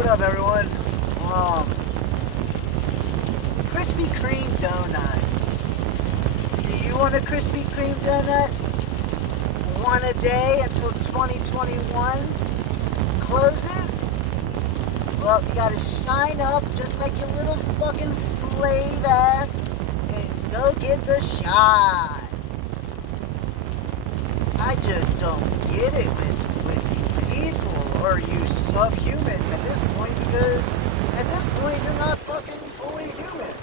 What up, everyone? Krispy Kreme donuts. Do you want a Krispy Kreme donut? One a day until 2021 closes? Well, you gotta sign up just like your little fucking slave ass and go get the shot. I just don't get it with you people, or you subhumans at this point, because at this point you're not fucking fully human.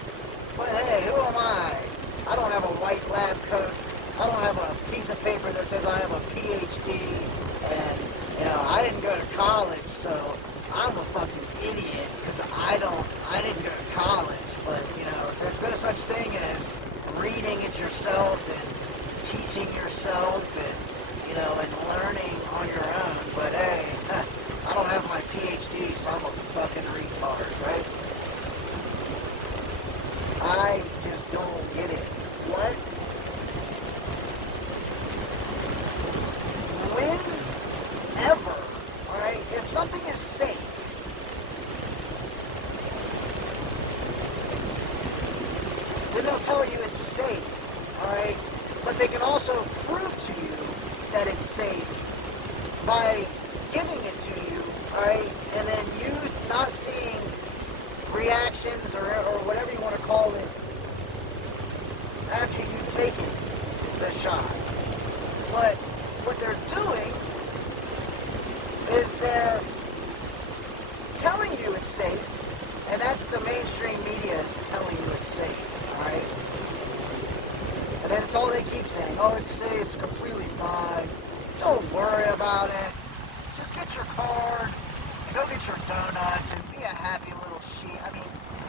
But hey, who am I? I don't have a white lab coat. I don't have a piece of paper that says I have a PhD, and I didn't go to college, so I'm a fucking idiot because I didn't go to college. But there's no such thing as reading it yourself and teaching yourself and learning on your own. But hey, I don't have my PhD, so I'm a fucking retard, right? I just don't get it. What? Whenever, alright, if something is safe, then they'll tell you it's safe, alright? But they can also prove to you that it's safe by giving it to you, alright? And then you not seeing reactions or whatever you want to call it after you've taken the shot. But what they're doing is they're telling you it's safe, and that's the mainstream media is telling you it's safe, alright? And then it's all they keep saying, oh, it's safe, it's completely fine, don't worry about it, just get your card, and go get your donuts, and be a happy little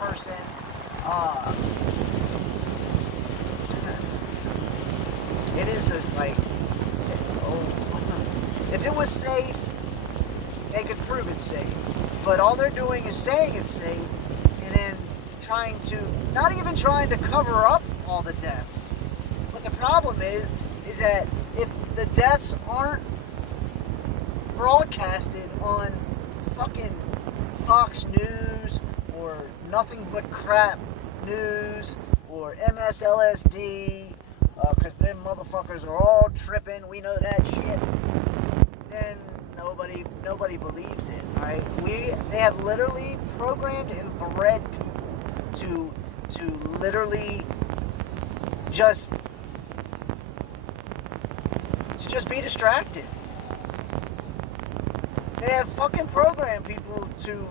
person. It is just like, if it was safe, they could prove it's safe. But all they're doing is saying it's safe, and then not even trying to cover up all the deaths. But the problem is that if the deaths aren't broadcasted on fucking Fox News or Nothing But Crap News or MSLSD, because them motherfuckers are all tripping, we know that shit, then nobody believes it, right? They have literally programmed and bred people to literally just be distracted. They have fucking programmed people to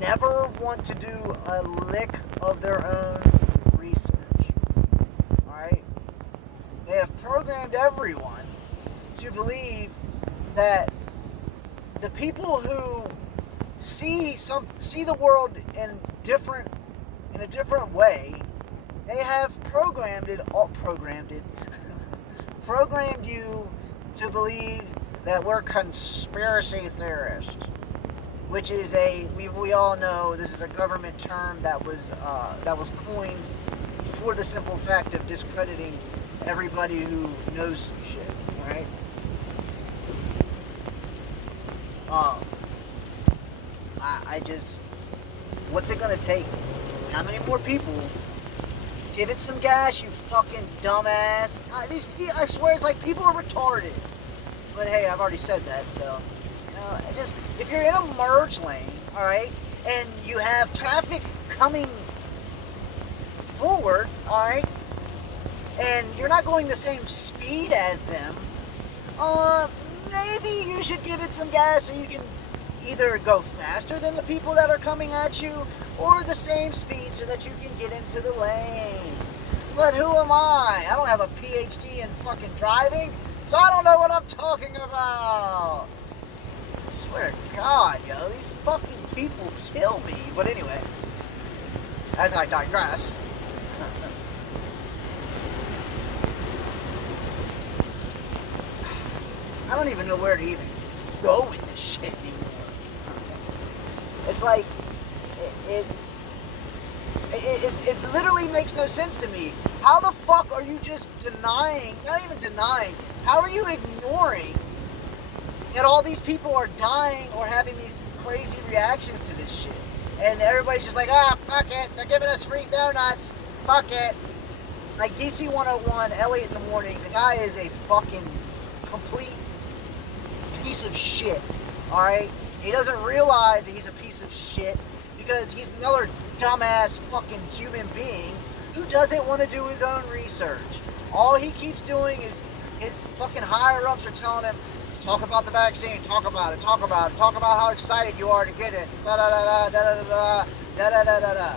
never want to do a lick of their own research. Alright? They have programmed everyone to believe that the people who see the world in a different way, they have programmed you to believe that we're conspiracy theorists, which is we all know this is a government term that was coined for the simple fact of discrediting everybody who knows some shit, right? What's it gonna take? How many more people? Give it some gas, you fucking dumbass. I swear it's like people are retarded. But hey, I've already said that, so, if you're in a merge lane, alright, and you have traffic coming forward, alright, and you're not going the same speed as them, maybe you should give it some gas so you can either go faster than the people that are coming at you, or the same speed so that you can get into the lane. But who am I? I don't have a PhD in fucking driving, so I don't know what I'm talking about. I swear to God, these fucking people kill me. But anyway, as I digress. I don't even know where to even go with this shit anymore. It's like, it literally makes no sense to me. How the fuck are you just denying, not even denying, how are you ignoring that all these people are dying or having these crazy reactions to this shit. And everybody's just like, ah, fuck it. They're giving us free donuts. Fuck it. Like DC 101, Elliot in the morning, the guy is a fucking complete piece of shit. Alright? He doesn't realize that he's a piece of shit because he's another dumbass fucking human being who doesn't want to do his own research. All he keeps doing is his fucking higher ups are telling him, talk about the vaccine, talk about it, talk about how excited you are to get it, da da da da da da da da da da da.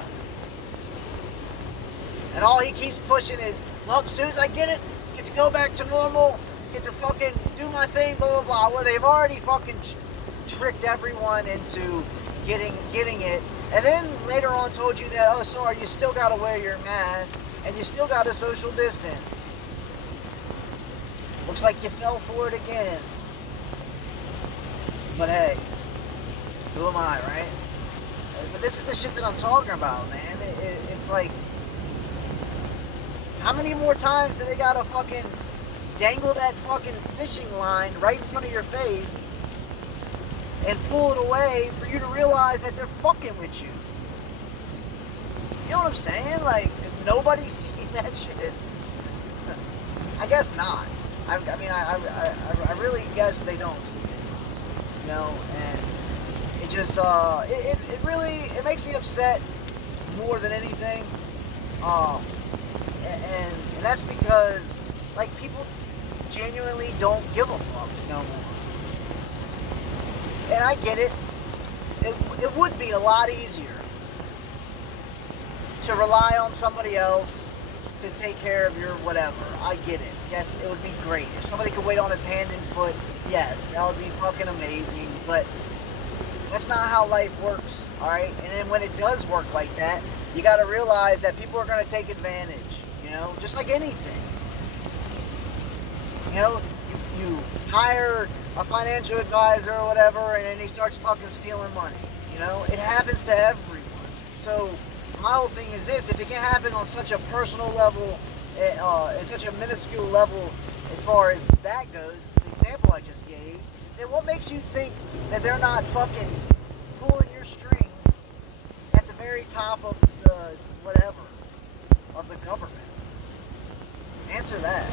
And all he keeps pushing is, well, as soon as I get it, get to go back to normal, get to fucking do my thing, blah blah blah. Where they've already fucking tricked everyone into getting it, and then later on told you that, oh, sorry, you still gotta wear your mask and you still gotta social distance. Looks like you fell for it again. But hey, who am I, right? But this is the shit that I'm talking about, man. It's like, how many more times do they gotta fucking dangle that fucking fishing line right in front of your face and pull it away for you to realize that they're fucking with you? You know what I'm saying? Like, is nobody seeing that shit? I guess not. I mean, I really guess they don't see it. You know, and it just, it really, it makes me upset more than anything. And that's because, like, people genuinely don't give a fuck no more. And I get it. It would be a lot easier to rely on somebody else to take care of your whatever. I get it. Yes, it would be great. If somebody could wait on his hand and foot, yes, that would be fucking amazing. But that's not how life works, alright? And then when it does work like that, you gotta realize that people are gonna take advantage, you know? Just like anything. You know, you hire a financial advisor or whatever, and then he starts fucking stealing money. You know, it happens to everyone. So my whole thing is this: if it can happen on such a personal level, at such a minuscule level, as far as that goes, the example I just gave, then what makes you think that they're not fucking pulling your strings at the very top of the whatever of the government? Answer that.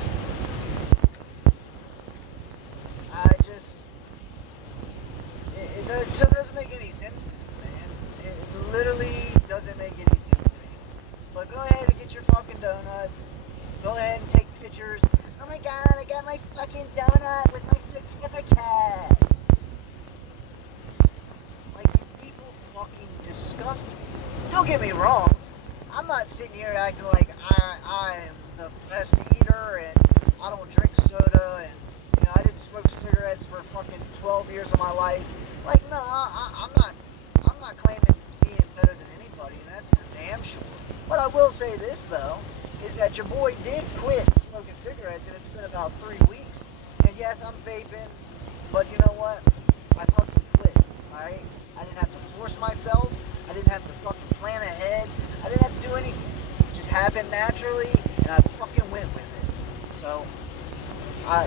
It just doesn't make any sense to me, man. It literally doesn't make any sense to me. But go ahead and get your fucking donuts. Go ahead and take pictures. Oh my god, I got my fucking donut with my certificate. Like, you people fucking disgust me. Don't get me wrong. I'm not sitting here acting like I am the best eater and I don't drink soda and, you know, I didn't smoke cigarettes for fucking 12 years of my life. Like, no, I'm not claiming being better than anybody, and that's for damn sure. What I will say this, though, is that your boy did quit smoking cigarettes, and it's been about 3 weeks. And yes, I'm vaping, but you know what? I fucking quit, alright? I didn't have to force myself. I didn't have to fucking plan ahead. I didn't have to do anything. It just happened naturally, and I fucking went with it. So,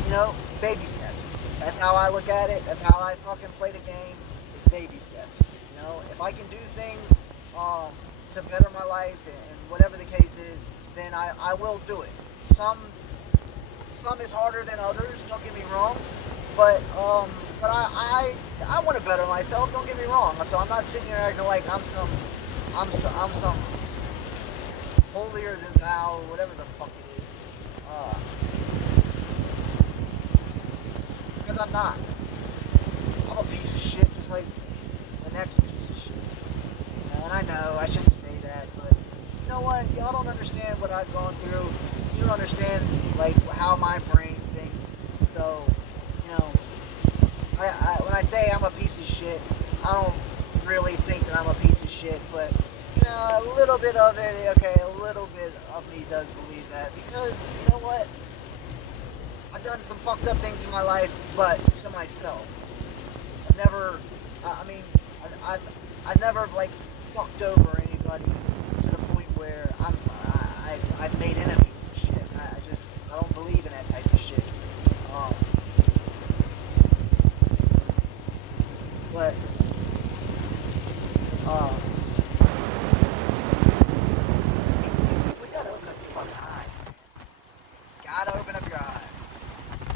you know, baby steps. That's how I look at it. That's how I fucking play the game. It's baby steps. You know, if I can do things to better my life and whatever the case is, then I will do it. Some is harder than others. Don't get me wrong, but I want to better myself. Don't get me wrong. So I'm not sitting here acting like I'm some holier than thou, or whatever the fuck it is. Because I'm not. I'm a piece of shit just like the next piece of shit. You know, and I know I shouldn't say that, but you know what? Y'all don't understand what I've gone through. You don't understand, like, how my brain thinks. So, you know, when I say I'm a piece of shit, I don't really think that I'm a piece of shit, but, you know, a little bit of it, okay, a little bit of me does believe that, because, you know what? I've done some fucked up things in my life, but to myself. I've never, I've never, like, fucked over anybody to the point where I've made enemies and shit. I don't believe in that type of shit. But We gotta open up your fucking eyes. Gotta open up your eyes.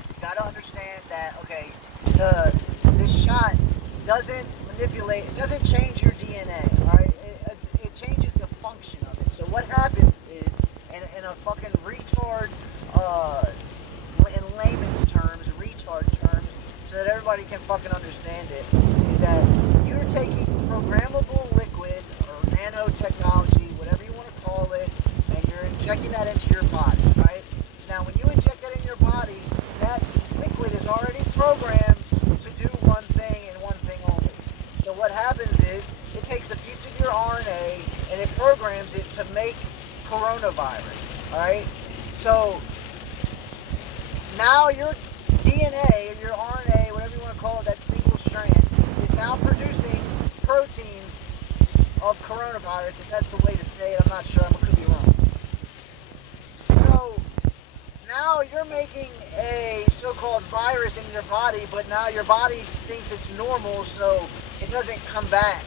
You gotta understand that, okay, this shot doesn't manipulate, it doesn't change your DNA, alright? It changes the function of it. So what happens is, in a fucking retard, in layman's terms, retard terms, so that everybody can fucking understand it, is that you're taking programmable liquid or nanotechnology, whatever you want to call it, and you're injecting that into your body, right? So now when you inject that in your body, that liquid is already programmed to do one thing and one thing only. So what happens is, it takes a piece of your RNA and it programs it to make coronavirus, alright? So now your DNA or your RNA, whatever you want to call it, that single strand, is now producing proteins of coronavirus, if that's the way to say it. I'm not sure, I could be wrong. So now you're making a so-called virus in your body, but now your body thinks it's normal, so it doesn't come back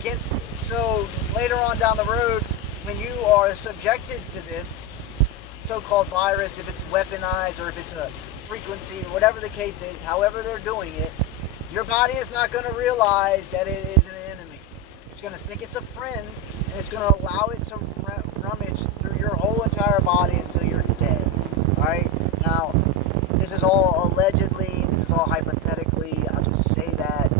against it. So later on down the road, when you are subjected to this so-called virus, if it's weaponized or if it's a frequency or whatever the case is, however they're doing it, your body is not going to realize that it is an enemy. It's going to think it's a friend, and it's going to allow it to rummage through your whole entire body until you're dead. Alright? Now, this is all allegedly, this is all hypothetically. I'll just say that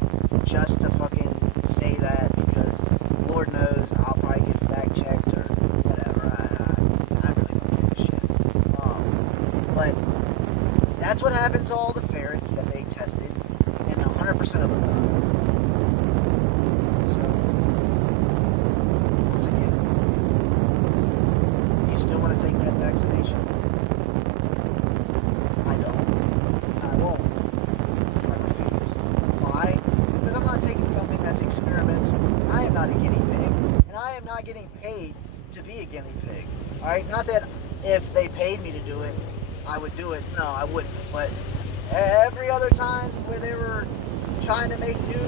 just to fucking say that, because Lord knows I'll probably get fact checked or whatever. I really don't give a shit. But that's what happened to all the ferrets that they tested, and 100% of them died. So, once again, do you still want to take that vaccination? I don't. I won't. I refuse. Why? Because I'm not taking something that's experimental. I am not a guinea pig, and I am not getting paid to be a guinea pig. Alright? Not that if they paid me to do it, I would do it. No, I wouldn't. But every other time where they were trying to make do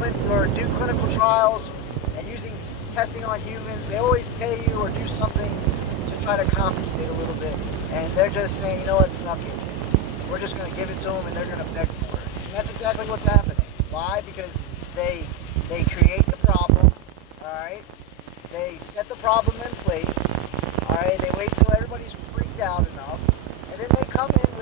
clinical trials and using testing on humans, they always pay you or do something to try to compensate a little bit. And they're just saying, you know what, fuck it. We're just going to give it to them and they're going to beg for it. And that's exactly what's happening. Why? Because they create the problem, alright? They set the problem in place, alright? They wait till everybody's freaked out enough, and then they come in